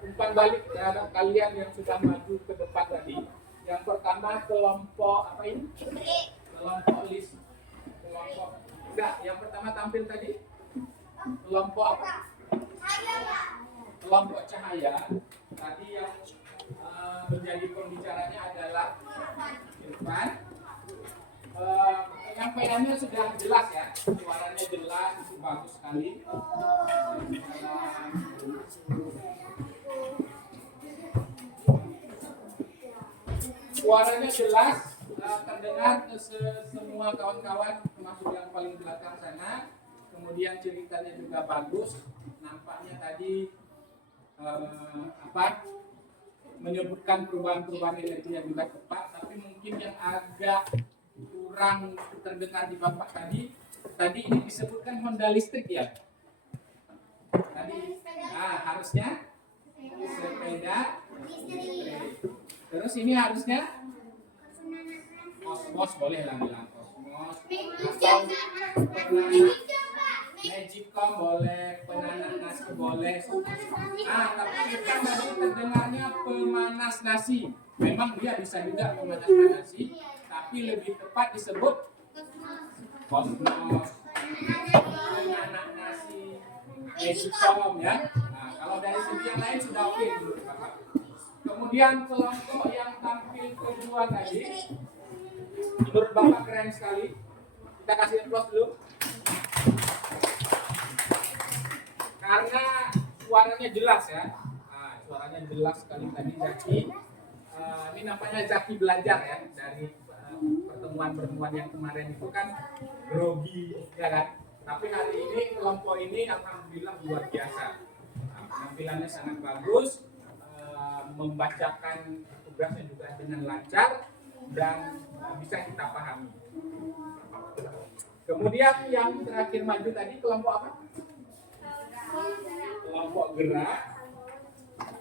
umpan balik terhadap kalian yang sudah maju ke depan tadi. Yang pertama kelompok apa ini? Kelompok list. Kelompok enggak, yang pertama tampil tadi. Kelompok apa? Kelompok cahaya. Tadi yang menjadi pembicaranya adalah Irfan. Penyampaiannya sudah jelas ya, suaranya jelas, itu bagus sekali. Suaranya jelas, terdengar ke semua kawan-kawan, termasuk yang paling belakang sana. Kemudian ceritanya juga bagus, nampaknya tadi menyebutkan perubahan-perubahan energinya juga tepat, tapi mungkin yang agak kurang terdengar di Bapak tadi ini disebutkan Honda listrik ya. Tadi, harusnya sepeda listrik. Terus ini harusnya Cosmos, boleh lah bilang Cosmos. Atau Magicom boleh, penanak nasi boleh. Tapi kita tadi terdengarnya pemanas nasi. Memang dia bisa juga memanaskan nasi, tapi lebih tepat disebut Cosmos, penanak nasi, Magicom ya. Kalau dari segi yang lain sudah oke menurut Bapak. Kemudian kelompok yang tampil kedua tadi, menurut Bapak keren sekali. Kita kasih applause dulu. Karena suaranya jelas ya. Suaranya jelas sekali tadi Zaki. Ini namanya Zaki belajar ya dari pertemuan-pertemuan yang kemarin itu kan grogi ya kan. Tapi hari ini kelompok ini alhamdulillah luar biasa. Penampilannya sangat bagus, membacakan tugasnya juga dengan lancar dan bisa kita pahami. Kemudian yang terakhir maju tadi kelompok apa? Kelompok gerak.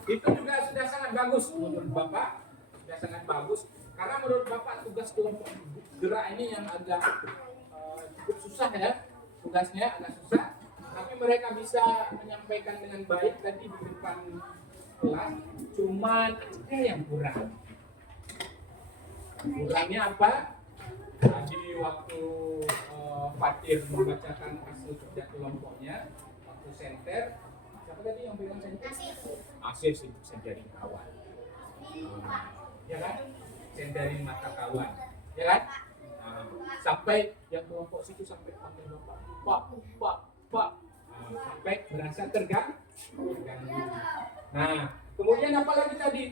Itu juga sudah sangat bagus menurut Bapak. Sudah sangat bagus karena menurut Bapak tugas kelompok gerak ini yang agak cukup susah ya. Tugasnya agak susah, tapi mereka bisa menyampaikan dengan baik tadi di depan kelas. Cuman ada yang kurang. Kurangnya apa? Tadi waktu Fatir membacakan hasil kerja kelompoknya, waktu senter, siapa tadi yang bilang senter? Asif sibuk senterin kawan. Ya kan? Senterin mata kawan. Ya kan? Sampai yang kelompok situ sampai panggil Pak. Sampai berasa terganggu. Nah, kemudian apa lagi tadi?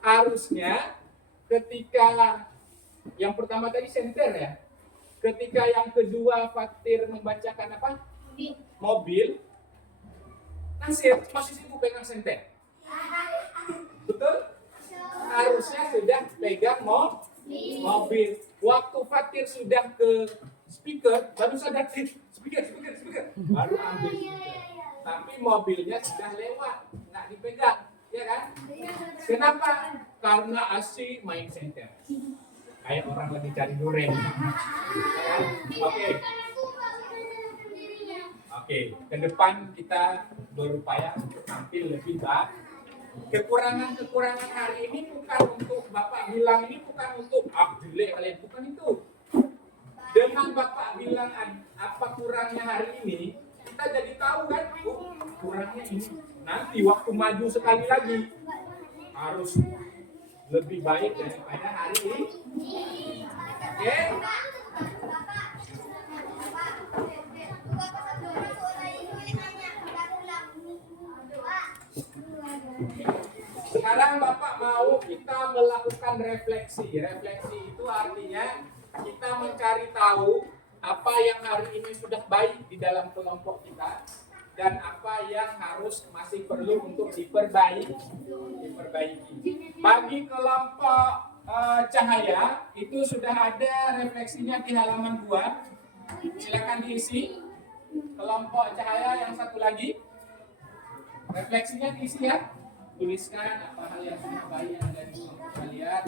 Harusnya ketika yang pertama tadi senter ya. Ketika yang kedua Fatir membacakan apa? Mobil. Nasir masih sibuk pegang senter. Betul? Harusnya sudah pegang mobil. Waktu Fatir sudah ke speaker, baru sadar speaker. Baru ambil speaker. Tapi mobilnya sudah lewat, nggak dipegang, ya kan? Kenapa? Karena asik main senter. Kayak orang lagi cari durian. Oke. Ke depan kita berupaya untuk tampil lebih baik. Kekurangan hari ini bukan untuk Bapak bilang ini bukan untuk jelek kalian, bukan itu. Dengan Bapak bilang apa kurangnya hari ini, kita jadi tahu kan, kurangnya ini. Nanti waktu maju sekali lagi harus lebih baik daripada hari ini. Oke? Sekarang Bapak mau kita melakukan refleksi. Refleksi itu artinya kita mencari tahu apa yang hari ini sudah baik di dalam kelompok kita, dan apa yang harus masih perlu untuk diperbaiki. Bagi kelompok cahaya itu sudah ada refleksinya di halaman 2. Silakan diisi. Kelompok cahaya yang satu lagi, refleksinya diisi ya. Tuliskan apa hal yang sudah baik yang ada di kelompok kalian.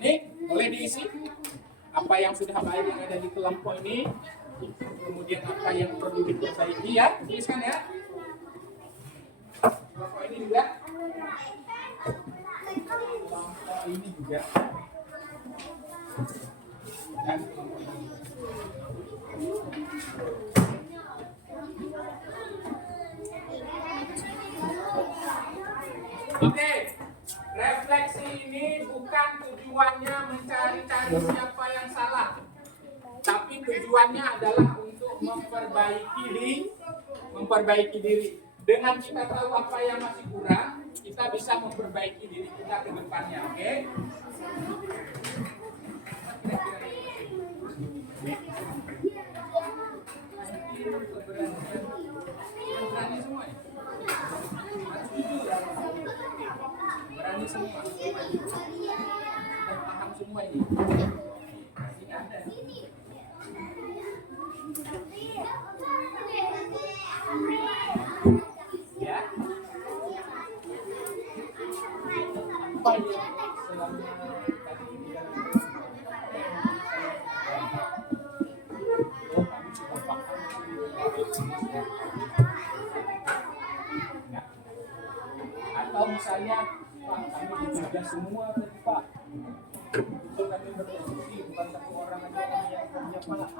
Ini boleh diisi. Apa yang sudah baik yang ada di kelompok ini, kemudian apa yang perlu diperbaiki ya, tuliskan ya. Kelompok ini juga, kelompok ini juga, dan kelompok ini. Oke, refleksi ini bukan tujuannya mencari-cari siapa yang salah, tapi tujuannya adalah untuk memperbaiki diri. Dengan kita tahu apa yang masih kurang, kita bisa memperbaiki diri kita ke depannya. Oke? Berani semua ya? Berani semua. Sudah paham semua ini. Masih ada. Ya. Apa yang selama tadi dilakukan? Oh, kami sudah paham. Nah. Atau misalnya, Pak, kami sudah semua tadi, Pak. Itu kami berdiskusi, bukan satu orang aja yang punya Pak.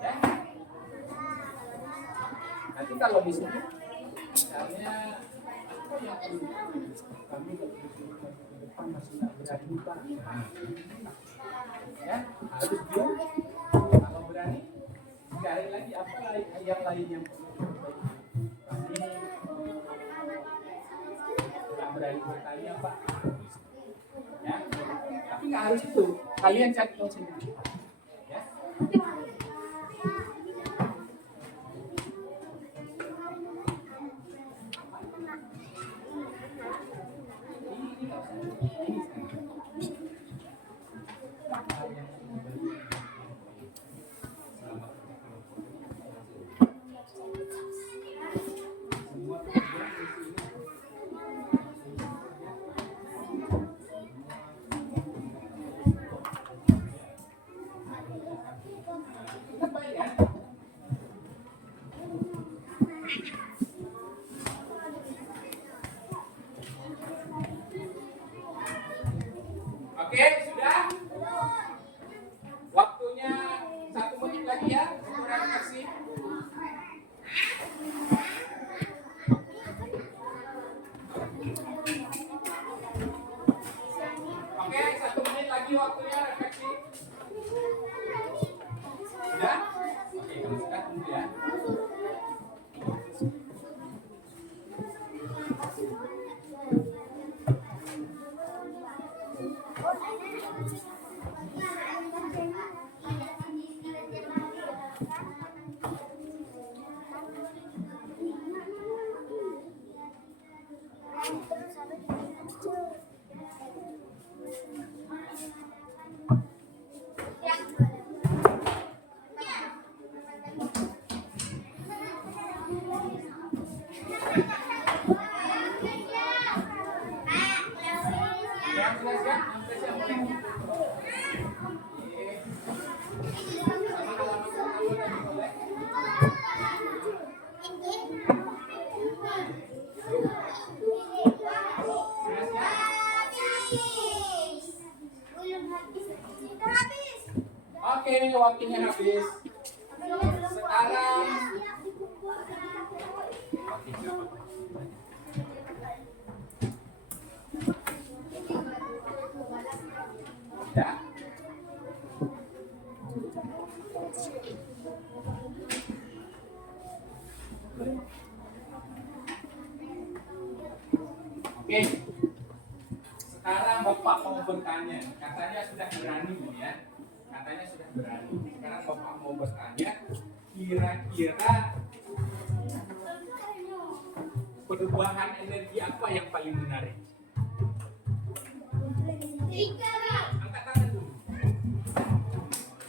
Ya. Nanti kalau di sini, misalnya apa yang perlu kami berdiskusi ke depan masih nggak berani, Pak. Ya, harus dia kalau berani cari lagi apa yang lain yang perlu diperbaiki. Kami nggak berani bertanya, Pak. Ya, tapi nggak harus itu. Kalian cari tahu sendiri. Ya. Oke, sudah? Waktunya 1 menit lagi ya untuk refleksi. Oke, 1 menit lagi waktunya refleksi. Sudah? Oke, kalau sudah tunggu ya. Oke, waktunya habis. Sekarang ya. Oke. Sekarang Bapak mau bertanya. Katanya sudah berani ya. Katanya sudah berani. Sekarang Bapak mau bertanya, Kira-kira perubahan energi apa yang paling menarik? Angkat tangan dulu.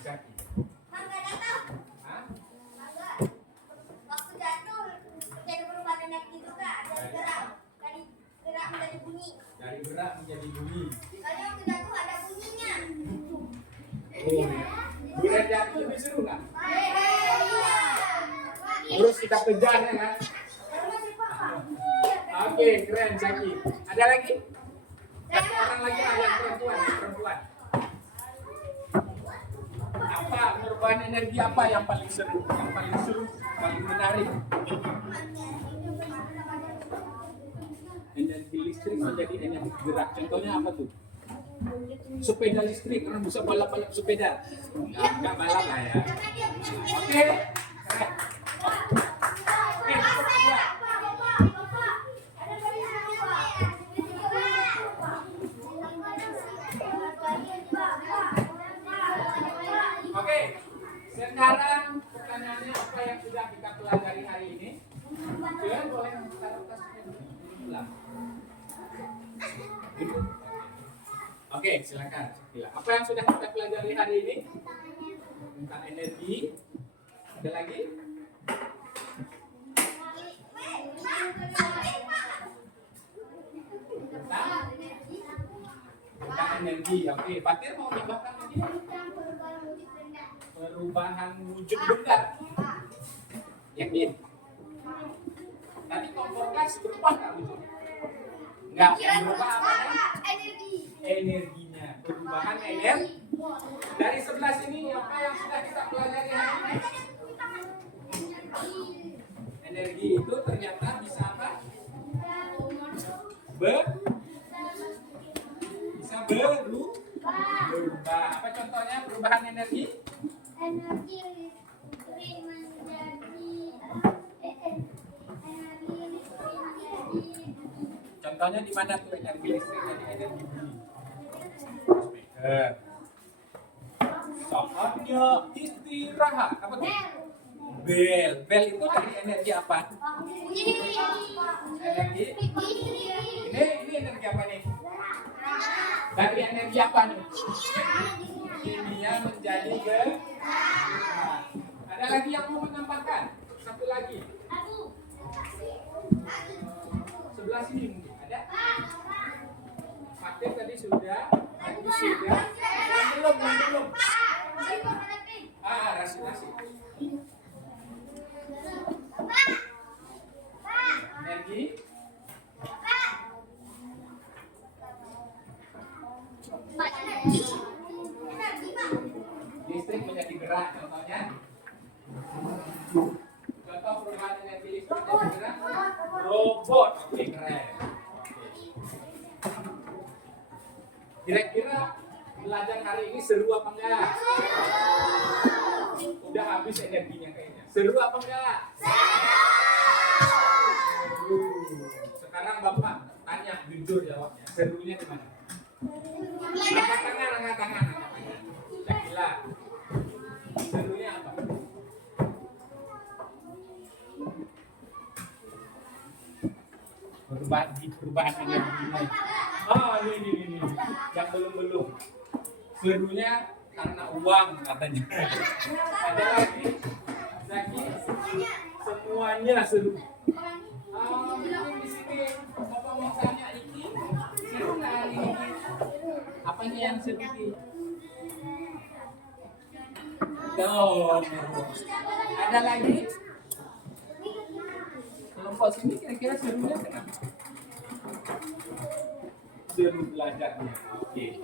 Zaki. Hah? Waktu jatuh terjadi perubahan energi juga dari gerak menjadi bunyi. Dari gerak menjadi bunyi. Kalau waktu jatuh ada bunyinya. Oh ya. Bulan jatuh lebih seru nggak? Iya. Terus kita kejar ya kan? Oke, keren Zaki. Ada lagi? Satu orang lagi lah yang perempuan. Apa perubahan energi apa yang paling seru? Paling menarik? Energi listrik menjadi energi gerak. Contohnya apa tuh? Sepeda listrik, orang bisa balap-balap sepeda. Enggak balap lah ya. Oke, keren. Oke, kedua. Oke, sekarang pertanyaannya apa yang sudah kita pelajari hari ini? Kalian boleh taruh tasnya dulu. Oke, silakan. Apa yang sudah kita pelajari hari ini? Tentang energi. Ada lagi? Tentang energi. Oke, Fatir mau tambahkan lagi? Perubahan wujud benda. Yakin? Tadi kompor gas berubah nggak wujudnya? Enggak, yang berubah apa? Energinya. Perubahan energi. Dari sebelah sini apa yang sudah kita pelajari hari ini? Energi itu ternyata bisa apa? Bisa berubah. Apa contohnya perubahan energi? Energi listrik menjadi Contohnya di mana tuh energi listrik jadi energi bunyi? Saatnya istirahat. Apa tuh? Bel. Bel itu dari energi apa? Energi? Ini energi apa nih? Dari energi apa nih? Kimia menjadi gerak. Ada lagi yang mau menambahkan? Satu lagi. Sebelah sini mungkin ada. Fatir tadi sudah. Tadi sudah. Belum. Rasi. Energi. Listrik menjadi gerak contohnya. Contoh perubahan energi listrik menjadi gerak. Robot. Oke, keren. Kira-kira belajar hari ini seru apa enggak? Udah habis energinya kayaknya. Seru apa enggak? Seru. Sekarang Bapak tanya jujur jawabnya. Serunya di mana? Angkat tangan. Gila. Serunya apa? Perubahan energinya. Ini. Yang belum. Serunya karena uang katanya. Ada lagi? Zaki? Semuanya seru. Mungkin di sini Bapak mau tanya Iki, seru nggak hari ini? Apanya yang seru Iki? Ada lagi? Kelompok sini kira-kira serunya kenapa? Seru belajarnya. Oke.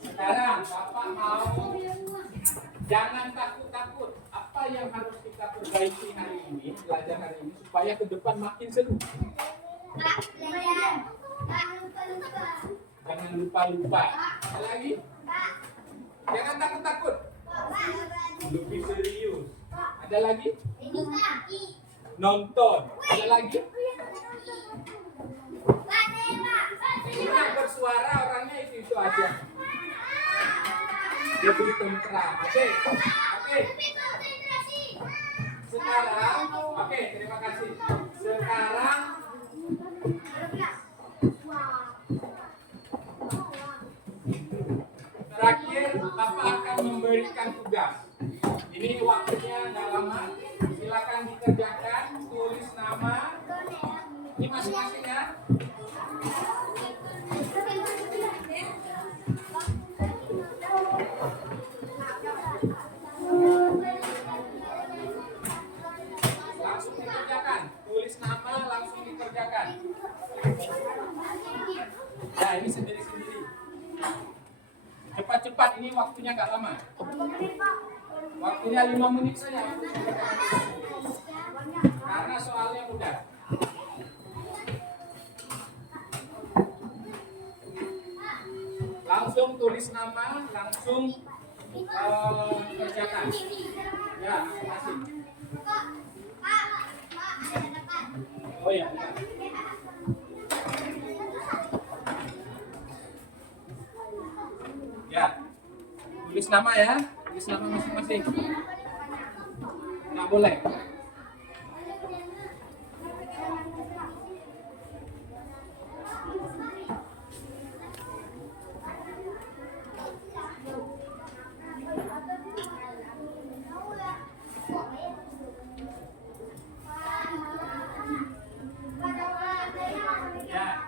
Sekarang Bapak mau jangan takut. Apa yang harus kita perbaiki hari ini, belajar hari ini supaya ke depan makin seru? Jangan lupa. Ada lagi? Jangan takut. Lebih serius. Ada lagi? Nonton. Ada lagi? Yang bersuara orangnya itu aja. Lebih tentram. Oke. sekarang, oke, terima kasih. Sekarang terakhir Bapak akan memberikan tugas. Ini waktunya nggak lama. Silakan dikerjakan, tulis nama. Ini masing-masing ya. Langsung dikerjakan, tulis nama langsung dikerjakan. Ya ini sendiri-sendiri. Cepat-cepat, ini waktunya nggak lama. Waktunya 5 menit saja. Karena soalnya mudah. Langsung tulis nama, langsung kerjakan. Ya, masing-masing. Oh ya. Ya, tulis nama ya, tulis nama masing-masing. Nggak boleh. Ya.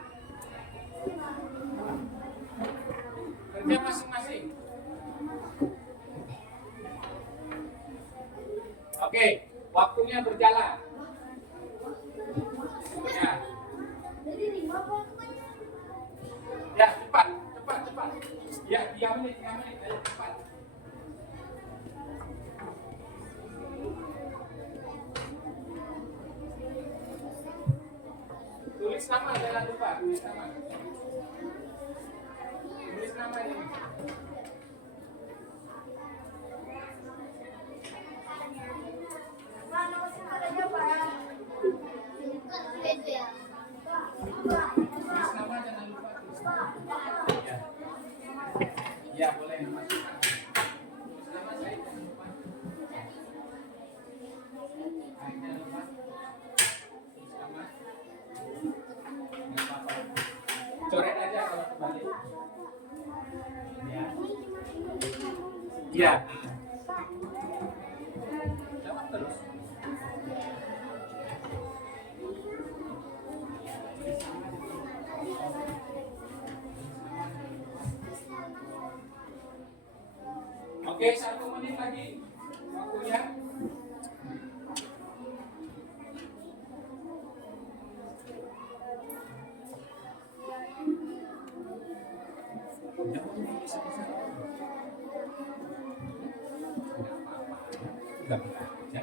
Kerja masing-masing. Oke, waktunya berjalan. Ya. Ya, cepat. Ya, 3 menit, ayo cepat. Tulis nama, jangan lupa, tulis nama. Tulis nama ini. Tulis nama, jangan lupa tulis nama. Ya. Ya, boleh masukkan. Tulis nama saya jangan lupa. Saya jangan lupa. Tulis nama. Nggak apa-apa. Coret aja kalau kembali. Ya. Ya. Jawab terus. Oke, 1 menit lagi waktunya. Enggak ya.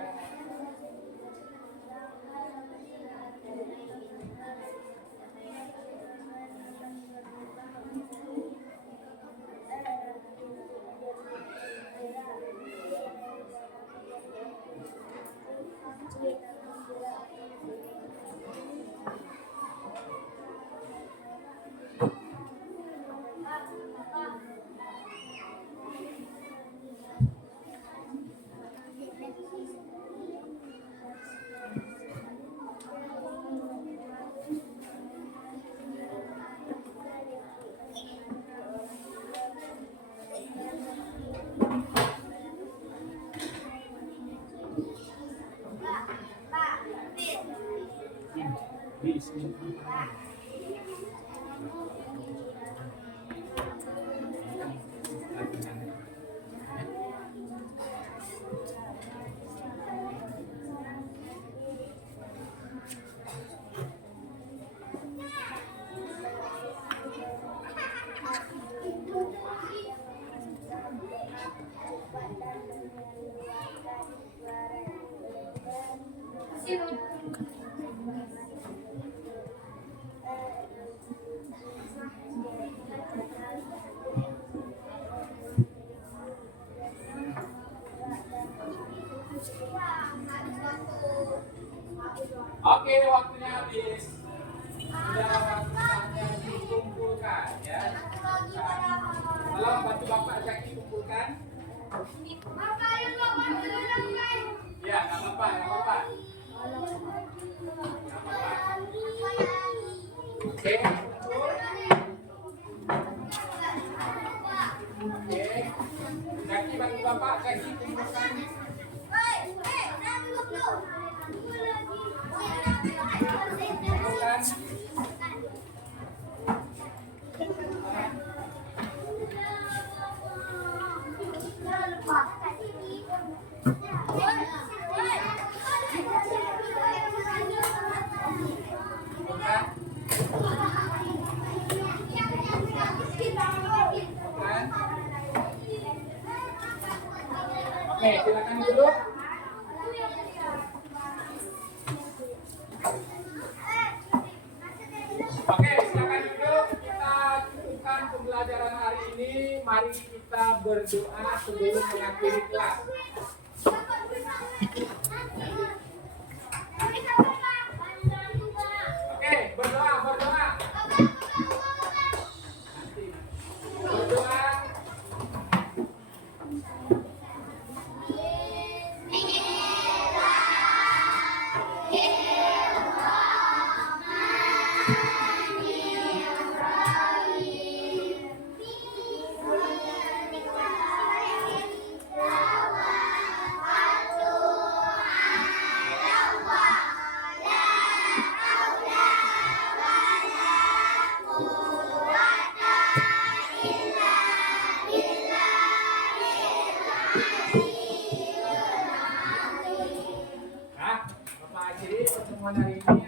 Di sini. Oke, betul. Oke. Kaki bantu bapak, kaki kumpulkan. Kumpulkan. Kumpulkan. Kumpulkan. Oke, silakan duduk. Oke, silakan duduk. Kita cukupkan pembelajaran hari ini. Mari kita berdoa sebelum mengakhiri kelas. Oke, berdoa. Berdoa. Nah, Bapak akhiri pertemuan hari ini.